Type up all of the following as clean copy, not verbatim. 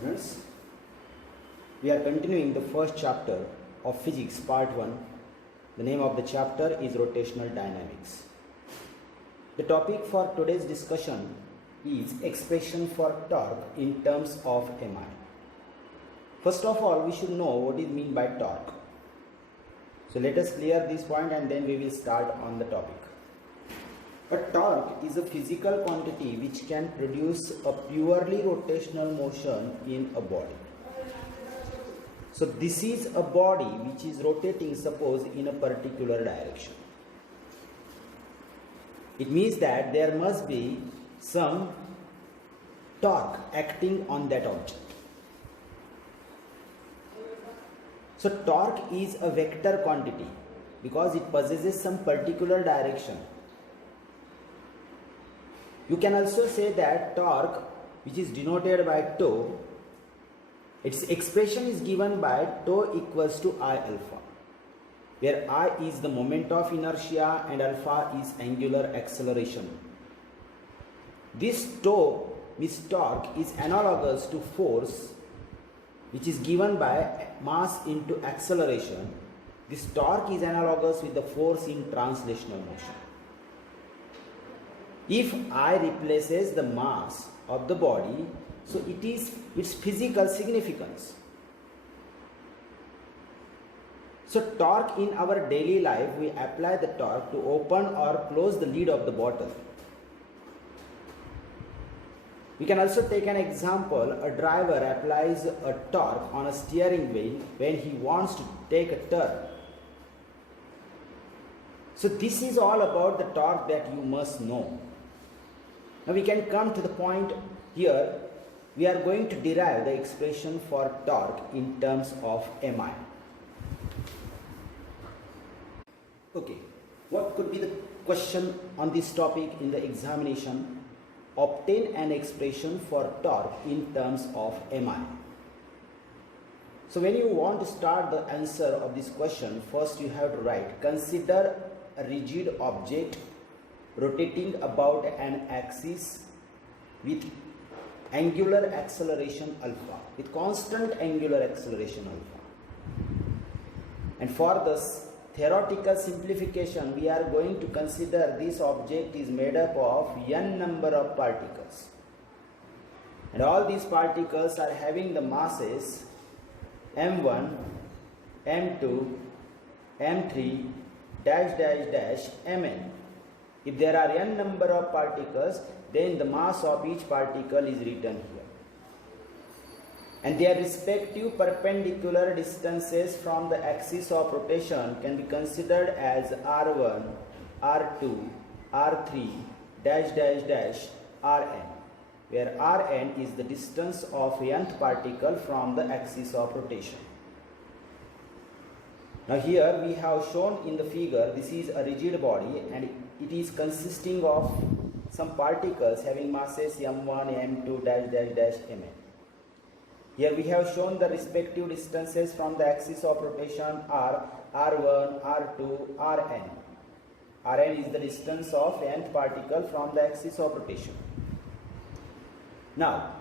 students. We are continuing the first chapter of physics part 1. The name of the chapter is rotational dynamics. The topic for today's discussion is expression for torque in terms of Mi. First of all, we should know what is meant by torque. So let us clear this point and then we will start on the topic. A torque is a physical quantity which can produce a purely rotational motion in a body. So this is a body which is rotating, suppose, in a particular direction. It means that there must be some torque acting on that object. So torque is a vector quantity because it possesses some particular direction. You can also say that torque, which is denoted by tau, its expression is given by tau equals to I alpha, where I is the moment of inertia and alpha is angular acceleration. This tau, means torque, is analogous to force, which is given by mass into acceleration. This torque is analogous with the force in translational motion. If I replaces the mass of the body, so it is its physical significance. So torque in our daily life, we apply the torque to open or close the lid of the bottle. We can also take an example. A driver applies a torque on a steering wheel when he wants to take a turn. So this is all about the torque that you must know. Now we can come to the point here. We are going to derive the expression for torque in terms of Mi. Okay, what could be the question on this topic in the examination? Obtain an expression for torque in terms of Mi. So when you want to start the answer of this question, first you have to write, consider a rigid object rotating about an axis with angular acceleration alpha, with constant angular acceleration alpha. And for this theoretical simplification, we are going to consider this object is made up of n number of particles. And all these particles are having the masses m1, m2, m3, dash dash dash mn. If there are n number of particles, then the mass of each particle is written here. And their respective perpendicular distances from the axis of rotation can be considered as r1, r2, r3, dash dash dash rn, where rn is the distance of nth particle from the axis of rotation. Now here we have shown in the figure, this is a rigid body and it is consisting of some particles having masses m1, m2, dash dash dash mn. Here we have shown the respective distances from the axis of rotation are r1, r2, rn. Rn is the distance of nth particle from the axis of rotation. Now,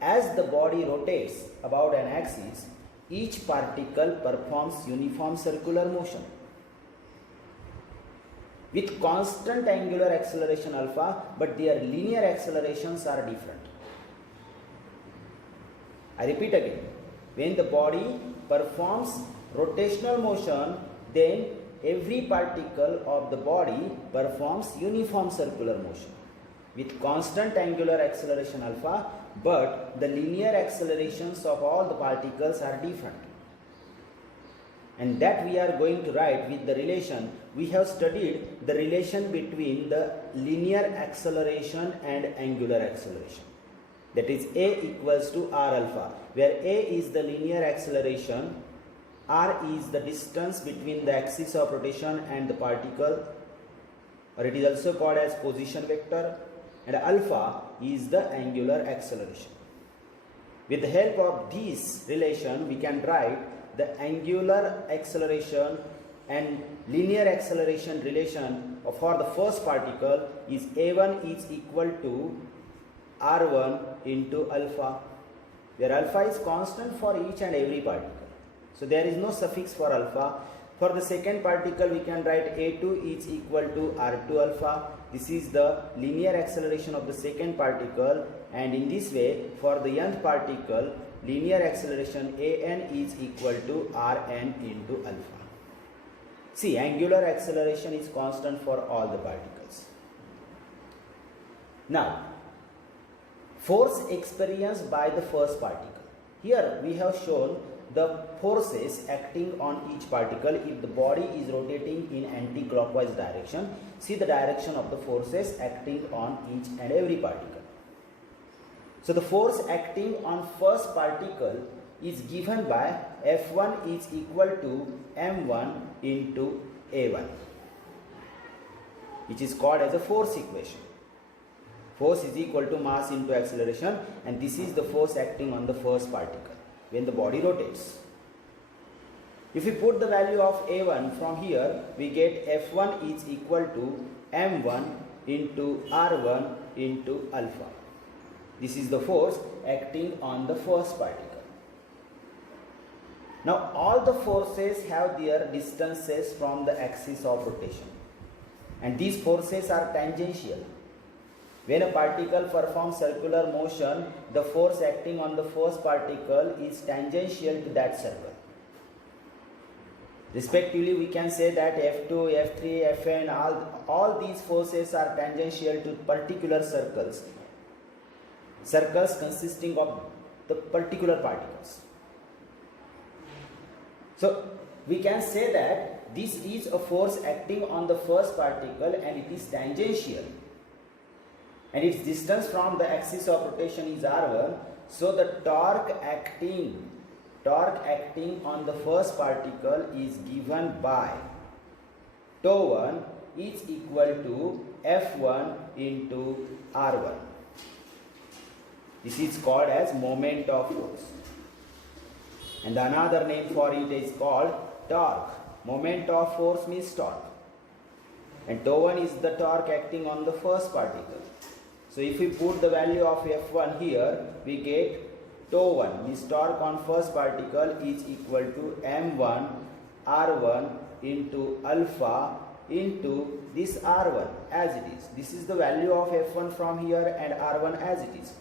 as the body rotates about an axis, each particle performs uniform circular motion with constant angular acceleration alpha, but their linear accelerations are different. I repeat again, when the body performs rotational motion, then every particle of the body performs uniform circular motion with constant angular acceleration alpha, but the linear accelerations of all the particles are different. And that we are going to write with the relation. We have studied the relation between the linear acceleration and angular acceleration. That is A equals to R alpha, where A is the linear acceleration, R is the distance between the axis of rotation and the particle, or it is also called as position vector, and alpha is the angular acceleration. With the help of this relation, we can write the angular acceleration and linear acceleration relation for the first particle is A1 is equal to R1 into alpha, where alpha is constant for each and every particle. So there is no suffix for alpha. For the second particle, we can write A2 is equal to R2 alpha. This is the linear acceleration of the second particle, and in this way, for the nth particle, linear acceleration AN is equal to Rn into alpha. See, angular acceleration is constant for all the particles. Now, force experienced by the first particle. Here we have shown the forces acting on each particle if the body is rotating in anti-clockwise direction. See the direction of the forces acting on each and every particle. So the force acting on first particle is given by F1 is equal to M1 into A1, which is called as a force equation. Force is equal to mass into acceleration, and this is the force acting on the first particle when the body rotates. If we put the value of A1 from here, we get F1 is equal to M1 into R1 into alpha. This is the force acting on the first particle. Now all the forces have their distances from the axis of rotation, and these forces are tangential. When a particle performs circular motion, the force acting on the first particle is tangential to that circle. Respectively, we can say that F2, F3, Fn, all these forces are tangential to particular circles consisting of the particular particles. So we can say that this is a force acting on the first particle, and it is tangential, and its distance from the axis of rotation is R1. So the torque acting on the first particle is given by τ1 is equal to F1 into R1. This is called as moment of force, and another name for it is called torque. Moment of force means torque, and τ1 is the torque acting on the first particle. So if we put the value of F1 here, we get τ1 means torque on first particle is equal to M1 R1 into alpha into this R1 as it is. This is the value of F1 from here and R1 as it is.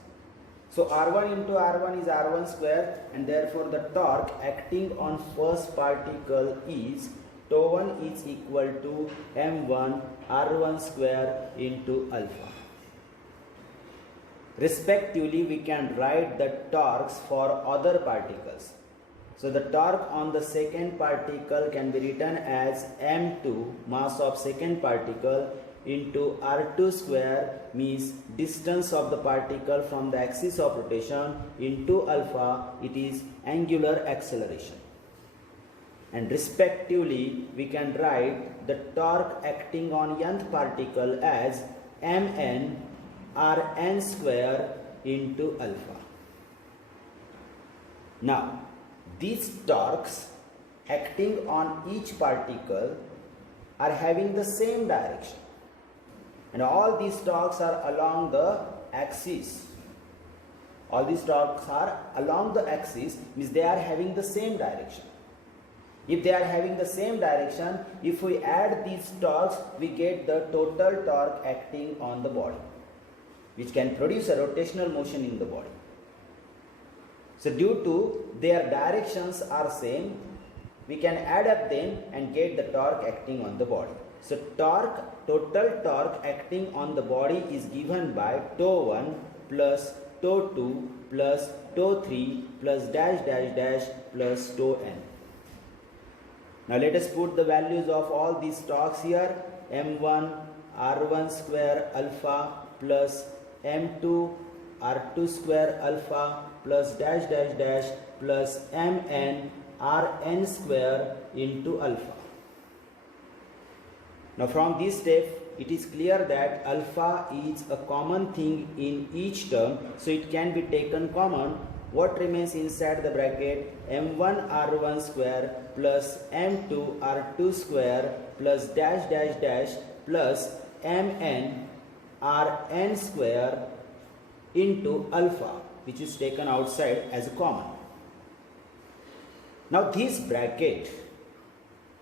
So R1 into R1 is R1 square, and therefore the torque acting on first particle is τ1 is equal to M1 R1 square into alpha. Respectively, we can write the torques for other particles. So the torque on the second particle can be written as M2 mass of second particle into R2 square means distance of the particle from the axis of rotation into alpha, it is angular acceleration. And respectively, we can write the torque acting on nth particle as Mn Rn square into alpha. Now, these torques acting on each particle are having the same direction, and all these torques are along the axis. All these torques are along the axis means they are having the same direction. If they are having the same direction, if we add these torques, we get the total torque acting on the body, which can produce a rotational motion in the body. So due to their directions are same, we can add up them and get the torque acting on the body. So total torque acting on the body is given by τ1 plus τ2 plus τ3 plus dash dash dash plus τn. Now let us put the values of all these torques here. M1 R1 square alpha plus M2 R2 square alpha plus dash dash dash plus Mn Rn square into alpha. Now from this step, it is clear that alpha is a common thing in each term, so it can be taken common. What remains inside the bracket? M1 R1 square plus M2 R2 square plus dash dash dash plus Mn Rn square into alpha. which is taken outside as a common. Now this bracket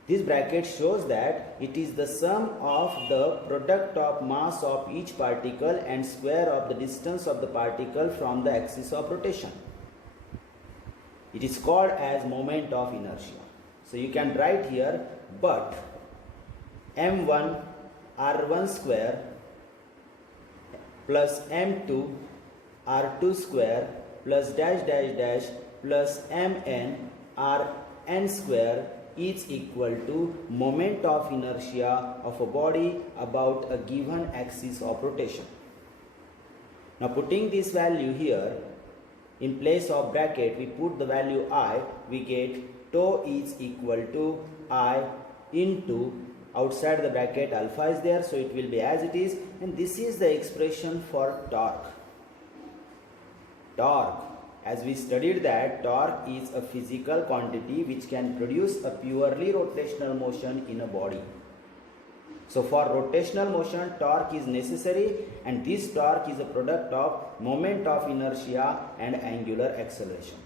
shows that it is the sum of the product of mass of each particle and square of the distance of the particle from the axis of rotation. It is called as moment of inertia. So you can write here, but m1 r1 square plus m2 r2 square plus dash dash dash plus mn rn square is equal to moment of inertia of a body about a given axis of rotation. Now putting this value here, in place of bracket we put the value I, we get tau is equal to I into, outside the bracket alpha is there, so it will be as it is, and this is the expression for torque. Torque, as we studied that torque is a physical quantity which can produce a purely rotational motion in a body. So for rotational motion torque is necessary, and this torque is a product of moment of inertia and angular acceleration.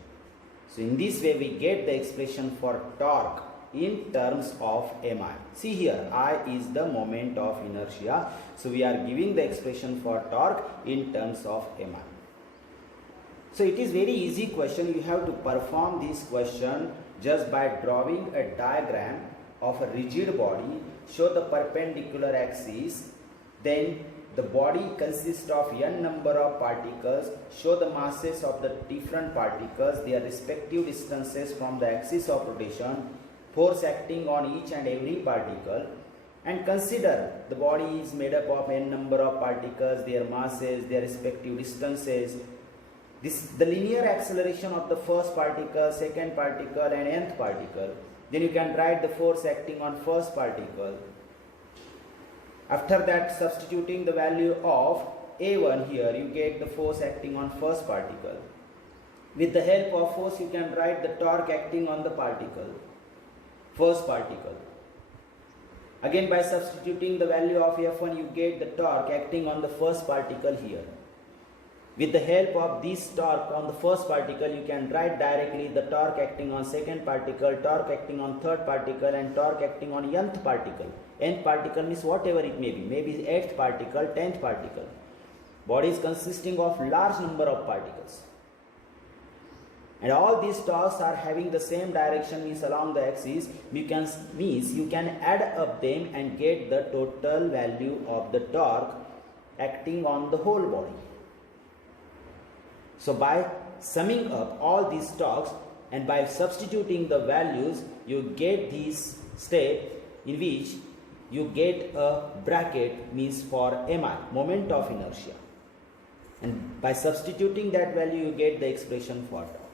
So in this way we get the expression for torque in terms of mi. See here, I is the moment of inertia, so we are giving the expression for torque in terms of mi. So it is very easy question. You have to perform this question just by drawing a diagram of a rigid body, show the perpendicular axis, then the body consists of n number of particles, show the masses of the different particles, their respective distances from the axis of rotation, force acting on each and every particle, and consider the body is made up of n number of particles, their masses, their respective distances. The linear acceleration of the first particle, second particle and nth particle. Then you can write the force acting on first particle. After that, substituting the value of A1 here, you get the force acting on first particle. With the help of force, you can write the torque acting on the particle, first particle. Again, by substituting the value of F1, you get the torque acting on the first particle here. With the help of this torque on the first particle, you can write directly the torque acting on second particle, torque acting on third particle, and torque acting on nth particle. Nth particle means whatever it may be, maybe 8th particle, 10th particle. Body is consisting of large number of particles. And all these torques are having the same direction, means along the axis. You can add up them and get the total value of the torque acting on the whole body. So by summing up all these torques and by substituting the values, you get this step in which you get a bracket, means for mi, moment of inertia. And by substituting that value, you get the expression for torque.